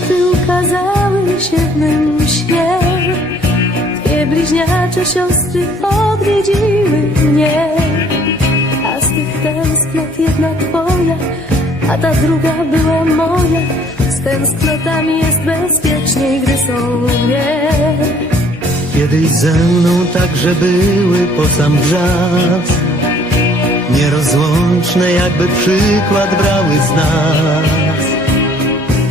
Koty ukazały się w mym śnie Dwie bliźniacze siostry odwiedziły mnie. A z tych tęsknot jedna twoja A ta druga była moja. Z tęsknotami jest bezpieczniej, gdy są mnie. Kiedyś ze mną także były po sam wrzask. Nierozłączne jakby przykład brały z nas.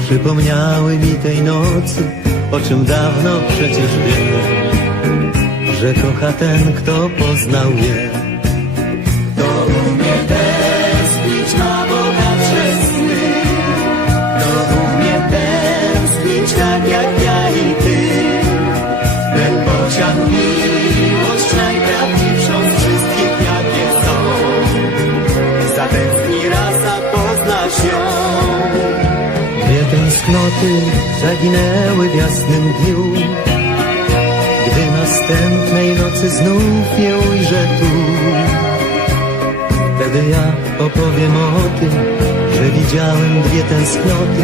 Przypomniały mi tej nocy, o czym dawno przecież wiem Że kocha ten, kto poznał je tęsknoty zaginęły w jasnym dniu. Gdy następnej nocy znów je ujrzę tu. Wtedy ja opowiem o tym, że widziałem dwie tęsknoty.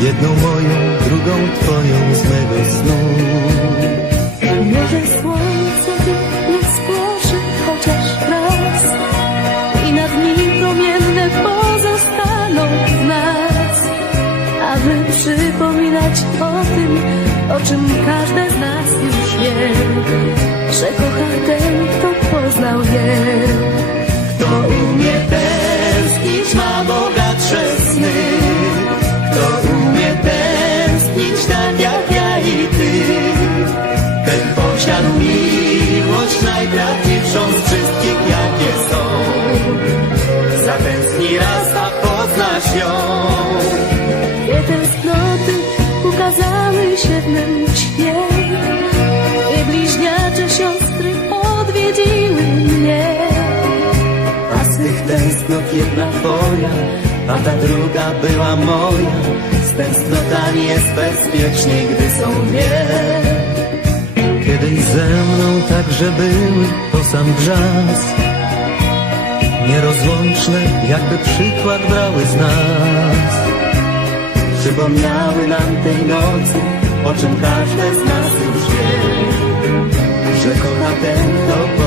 Jedną moją, drugą twoją z mego snu. Przypominać o tym, o czym każde z nas już wie, że kocha ten, kto poznał je. Kto umie tęsknić ma bogatsze sny Kto umie tęsknić tak jak ja i ty Ten posiadł miłość tęsknoty ukazały się w mym śnie. Dwie bliźniacze siostry odwiedziły mnie. A z tych tęsknot jedna twoja, a ta druga była moja. Z tęsknotami jest bezpieczniej, gdy są dwie. Kiedyś ze mną także były po sam brzask. Nierozłączne, jakby przykład brały z nas. Przypomniały nam tej nocy, o czym każdy z nas już wie Że kocha ten, kto